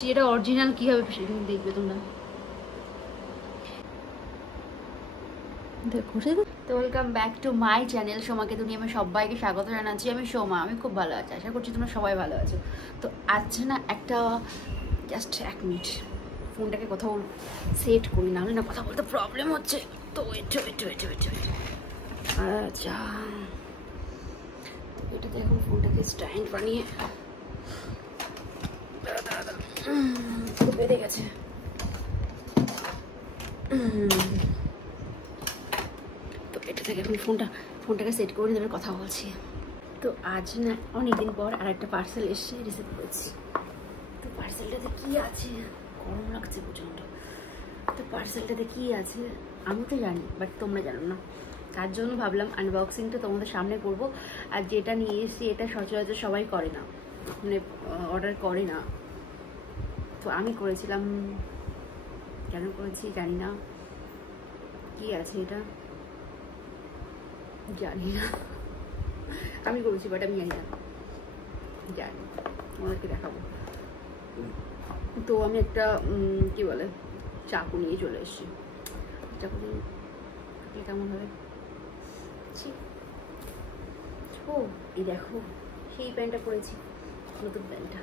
এটা অরিজিনাল কিভাবে দেখবে তোমরা দেখো। তো welcome back to my channel সোমাকে দুনিয়া। আমি সবাইকে স্বাগত জানাচ্ছি। আমি সোমা, আমি খুব ভালো আছি, আশা করছি তোমরা সবাই ভালো আছো। তো আজকে না একটা জাস্ট 1 মিনিট ফোনটাকে কোথাও সেট করি, নাহলে না কথা বলতে প্রবলেম হচ্ছে। তো আচ্ছা, এটাতে এখন ফোনটাকে স্ট্যান্ড বানিয়ে বেড়ে গেছে। তো এটা থেকে এখন ফোনটাকে সেট করে নিয়ে কথা বলছি। তো আজ না অনেকদিন পর আর একটা পার্সেল এসে রিসিভ করেছি। তো পার্সেলটাতে কি আছে, গরম লাগছে প্রচণ্ড। তো পার্সেলটাতে কি আছে আমি তো জানি, বাট তোমরা জানো না, তার জন্য ভাবলাম আনবক্সিংটা তোমাদের সামনে করব। আর যেটা নিয়ে এসেছি এটা সচরাচর সবাই করে না, মানে অর্ডার করে না। তো আমি করেছিলাম, কেন করেছি জানি না। কি আছে এটা জানি না, আমি করেছি বাট আমি জানি না, জানি ওনাকে দেখাবো। তো আমি একটা কি বলে চাকু নিয়ে চলে এসেছি। চাকু নিয়ে কেমন হবে। ও এই দেখো, সেই প্যান্টটা পরেছি, নতুন প্যান্টটা।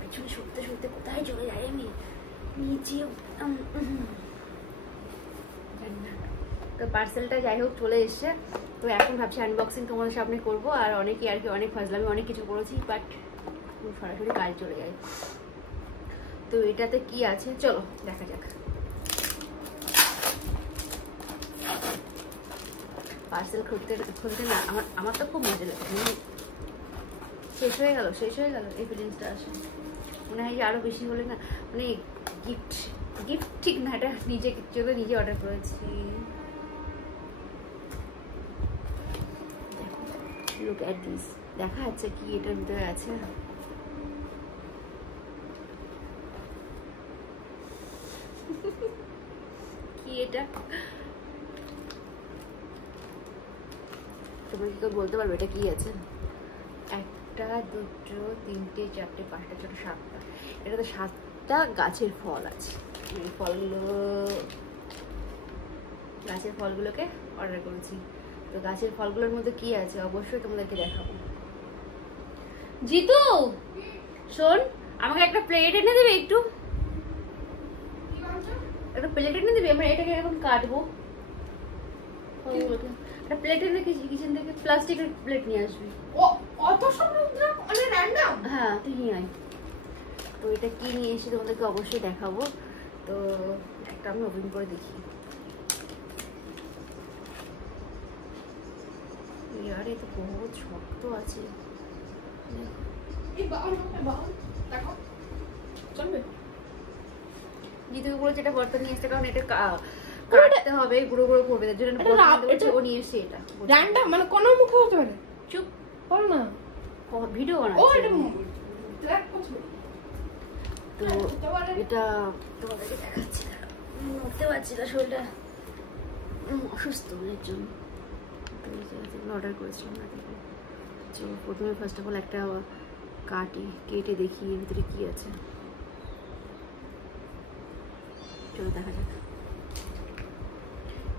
পেছনে সরতে সরতে কোথায় চলে যাই আমি, নিচেও জানি না। তো পার্সেলটা যাই হোক চলে এসছে। তো এখন ভাবছি আনবক্সিং তোমাদের সামনে করবো। আর অনেকে আর কি অনেক ফাজলামি অনেক কিছু করেছি, বাট সরাসরি কাজ চলে যায়। তো এটাতে কি আছে চলো দেখা যাক। পার্সেল খুলতে না আমার তো খুব মজা লাগে। শেষ হয়ে গেল এই ফিলিংসটা আসে। মনে হয় যে আরো বেশি হলে না, মানে গিফট ঠিক না, এটা নিজে অর্ডার করেছি। লুক এট দিস, দেখা যাচ্ছে কি এটার ভিতরে আছে। কি এটা তোমরা কি কেউ বলতে পারবে এটা কি আছে? 1 2 3 4 5 6 7টা, এটাতে 7টা গাছের ফল আছে। এই গাছের ফলগুলোকে অর্ডার করেছি। তো গাছের ফলগুলোর মধ্যে কি আছে অবশ্যই তোমাদেরকে দেখাবো। জিতু শোন, আমাকে একটা প্লেট এনে দেবে, একটু একটা প্লেট এনে দেবে। আমরা এটাকে এখন কাটবো। একটা প্লেট এনে কিচেন থেকে প্লাস্টিকের প্লেট নিয়ে আসবি। অত সমুদ্র মানে র্যান্ডম। হ্যাঁ তুই নিয়ে আয়। তো এটা কি নিয়ে এসে তোমাদেরকে অবশ্যই দেখাবো। তো একটা আমি ওপেন করে দেখি। यार ये तो बहुत শক্ত আছে। এই বাউল দেখো চলবে। জিতু বলেছে এটা বর্তন নিয়ে এসে, কারণ এটা কাটতে হবে, গুঁড়ো গুঁড়ো করবে, তার জন্য ও নিয়ে এসে। এটা র্যান্ডম মানে কোন মুখে হতে পারে। চুপ বল না, ভিডিও ও বানাচ্ছি। এটা ট্র্যাক করছে। তো এটা তোমাদেরকে দেখাচ্ছি। নড়তে পারছি না, শরীরটা অসুস্থ এর জন্য। অর্ডার করেছিলাম না থেকে। তো প্রথমে ফার্স্ট অফ অল একটা কেটে দেখি এর ভিতরে কি আছে। চলো দেখা যাক।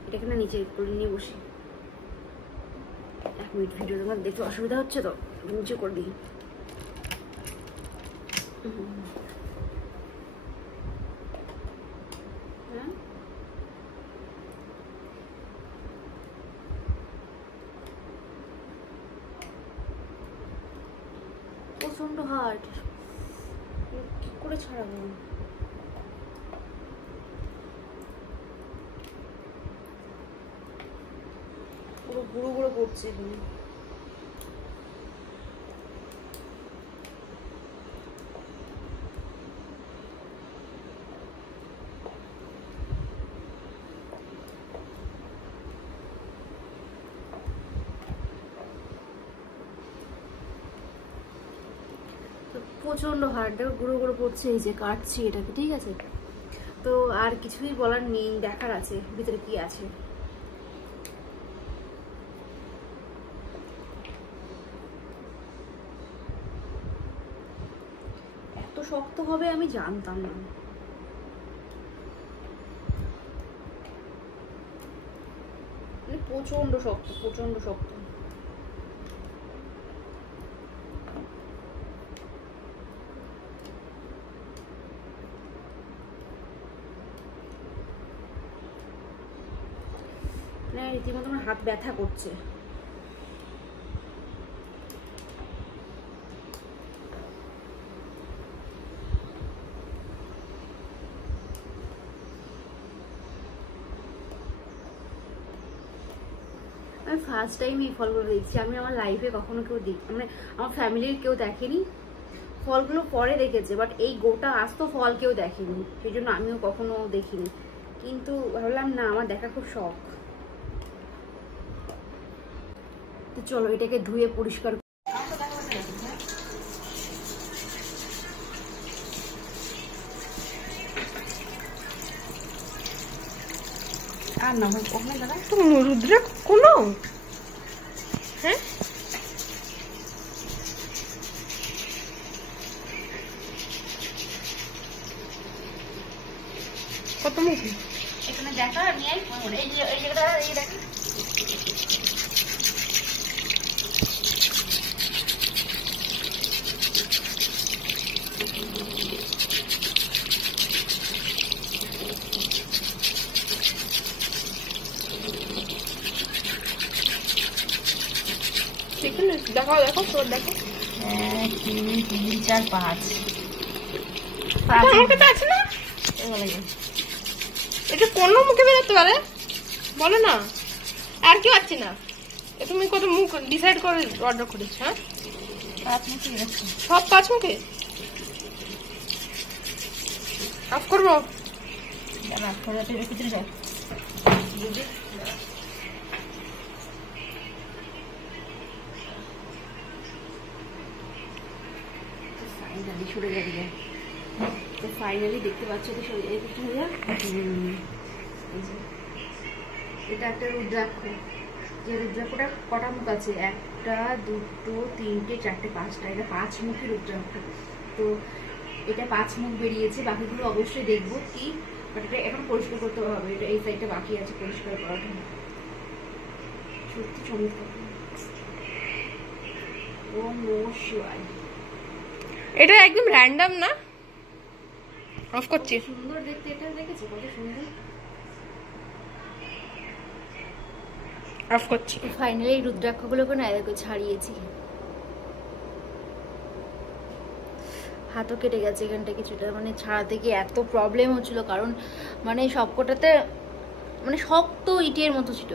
এটাকে না নিচে করে নিয়ে বসি। 1 মিনিট, ভিডিও তোমার দেখতে অসুবিধা হচ্ছে তো নিচে করে দিই। প্রচন্ড হার্ড, কি করে ছাড়াবো? পুরো গুঁড়ো গুঁড়ো করছে এখানে। প্রচন্ড হার্ড, গুঁড়ো গুঁড়ো পড়ছে। এই যে কাটছি এটাকে, ঠিক আছে। তো আর কিছুই বলার নেই, দেখার আছে ভিতরে কি আছে। এত শক্ত হবে আমি জানতাম না। মানে প্রচন্ড শক্ত, প্রচন্ড শক্ত। মানে রীতিমতো আমার হাত ব্যথা করছে। আমি ফার্স্ট টাইম এই ফলগুলো দেখছি। আমি আমার লাইফে কখনো কেউ মানে আমার ফ্যামিলির কেউ দেখেনি। ফলগুলো পরে দেখেছে, বাট এই গোটা আস্ত ফল কেউ দেখেনি, সেই জন্য আমিও কখনো দেখিনি। কিন্তু ভাবলাম না, আমার দেখা খুব শখ। তো চলো এটাকে ধুয়ে পরিষ্কার। আর না ওখানে দাদা তো রুদ্রাক্ষ কোনো, হ্যাঁ কত মুখে এখানে দেখা নিয়ে এই জায়গাটা এই দেখা। দেখো দেখো তোর দেখো 1 2 3 4 5 আমার কাছে আছে না? এটা কোনো মুখে বেরোতে পারে বলো না, আর কি পাচ্ছি না। তুমি কত মুখ ডিসাইড করে অর্ডার করেছো? হ্যাঁ 5 মুখে রাখছি, সব 5 মুখে অফ করবো। দাঁড়া করে ভিতরে যাও। ফাইনালি সরে যাবে। তো ফাইনালি দেখতে পাচ্ছ তো সরে যাবে। এটা একটা রুদ্রাক্ষ। যে রুদ্রাক্ষটা কটা মুখ আছে? 1 2 3 4 5টা। এটা 5 মুখী রুদ্রাক্ষ। তো এটা 5 মুখ বেরিয়েছে, বাকিগুলো অবশ্যই দেখবো কি, বাট এটা এখন পরিষ্কার করতে হবে। এটা এই সাইডটা বাকি আছে পরিষ্কার করাটা। সত্যি চমৎকার। ওম নমঃ শিবায়। এটা একদম র্যান্ডম না, অফ করছি। সুন্দর দেখতে, এটা দেখেছো কত সুন্দর। অফ করছি। ফাইনালি রুদ্রাক্ষগুলোকে না এরকম ছাড়িয়েছি। হাতও কেটে গেছে এখানটা কিছুটা, মানে ছাড়াতে গিয়ে এত প্রবলেম হচ্ছিল, কারণ মানে সবকটাতে মানে শক্ত ইটের মতো ছিল,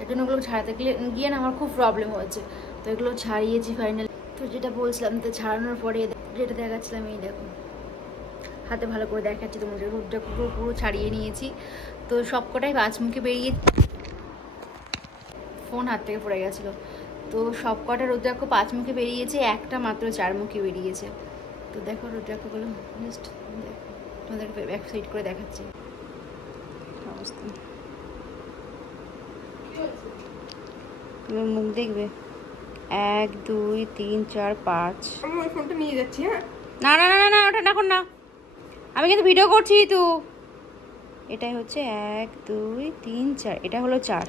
এর জন্য ওগুলো ছাড়াতে গিয়ে না আমার খুব প্রবলেম হয়েছে। তো এগুলো ছাড়িয়েছি ফাইনালি। তো যেটা বলছিলাম, তো ছাড়ানোর পরে যেটা দেখাচ্ছিলাম, এই দেখো হাতে ভালো করে দেখাচ্ছি তোমাদের, রুদ্রাক্ষগুলো পুরো ছাড়িয়ে নিয়েছি। তো সবকটাই 5 মুখে বেরিয়ে, ফোন হাত থেকে পড়ে গেছিলো। তো সবকটা রুদ্রাক্ষ 5 মুখে বেরিয়েছে, একটা মাত্র 4 মুখে বেরিয়েছে। তো দেখো রুদ্রাক্ষগুলো জাস্ট দেখো, তোমাদেরকে ব্যাক সাইড করে দেখাচ্ছি অবস্থা। তুমি মুখ দেখবে 1 2 3 4 5। আমি ওই ফোনটা নিয়ে যাচ্ছি। হ্যাঁ না না না না, ওটা এখন না, আমি কিন্তু ভিডিও করছি। তো এটাই হচ্ছে 1 2 3 4, এটা হলো 4।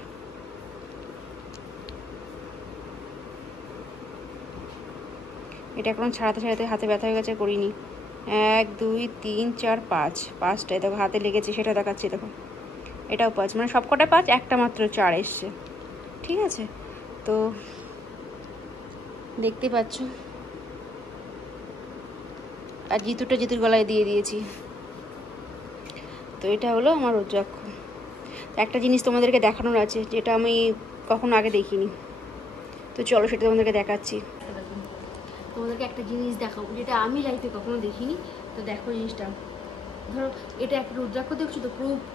এটা এখন ছাড়াতে ছাড়াতে হাতে ব্যথা হয়ে গেছে, করিনি। 1 2 3 4 5, 5টায় দেখো হাতে লেগেছে, সেটা দেখাচ্ছি দেখো। এটাও 5, মানে সবকটা 5, একটা মাত্র 4 এসছে। ঠিক আছে, তো দেখতে পাচ্ছ। আর জিতুটা জিতুর গলায় দিয়ে দিয়েছি। তো এটা হলো আমার রুদ্রাক্ষ। একটা জিনিস তোমাদেরকে দেখানোর আছে, যেটা আমি কখনো আগে দেখিনি। তো চলো সেটা তোমাদেরকে দেখাচ্ছি। তোমাদেরকে একটা জিনিস দেখাবো, যেটা আমি লাইফে কখনো দেখিনি। তো দেখো জিনিসটা, ধরো এটা একটা রুদ্রাক্ষ দেখছো তো,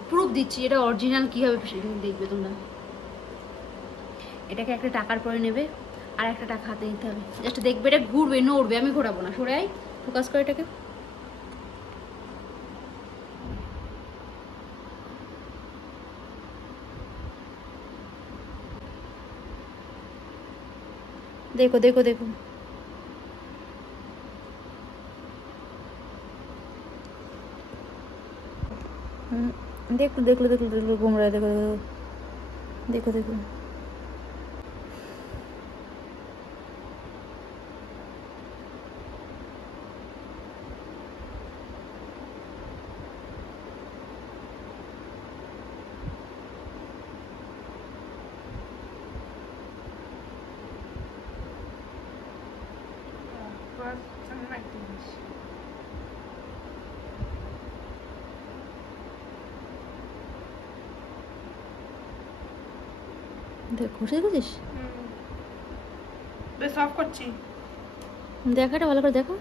প্রুফ দিচ্ছি এটা অরিজিনাল কীভাবে দেখবে তোমরা। এটাকে একটা টাকার পরে নেবে, আর একটা টাকা হাতে নিতে হবে, জাস্ট দেখবে এটা ঘুরবে, নড়বে, আমি ঘোরাবো না। সরে আয়, ফোকাস করে এটাকে। দেখো দেখো দেখো, देखो देख लो देख लो देख लो घूम रहा है, देखो देखो देखो देखो। দেখ ঘষে দেখেছিস, বেশ অফ করছি। দেখাটা ভালো করে দেখো।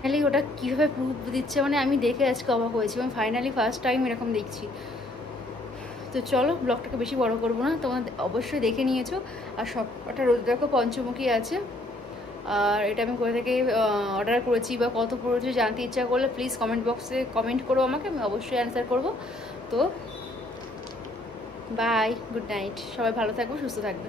ফাইনালি ওটা কীভাবে প্রুফ দিচ্ছে, মানে আমি দেখে আজকে অবাক হয়েছি, আমি ফাইনালি ফার্স্ট টাইম এরকম দেখছি। তো চলো ব্লগটাকে বেশি বড় করবো না, তোমরা অবশ্যই দেখে নিয়েছো। আর সবটা রোদ্রাকও পঞ্চমুখী আছে, আর এটা আমি কোথা থেকে অর্ডার করেছি বা কত পড়েছে জানতে ইচ্ছা করলে প্লিজ কমেন্ট বক্সে কমেন্ট করো আমাকে, আমি অবশ্যই অ্যান্সার করবো। তো বাই, গুড নাইট, সবাই ভালো থাকবে, সুস্থ থাকবে।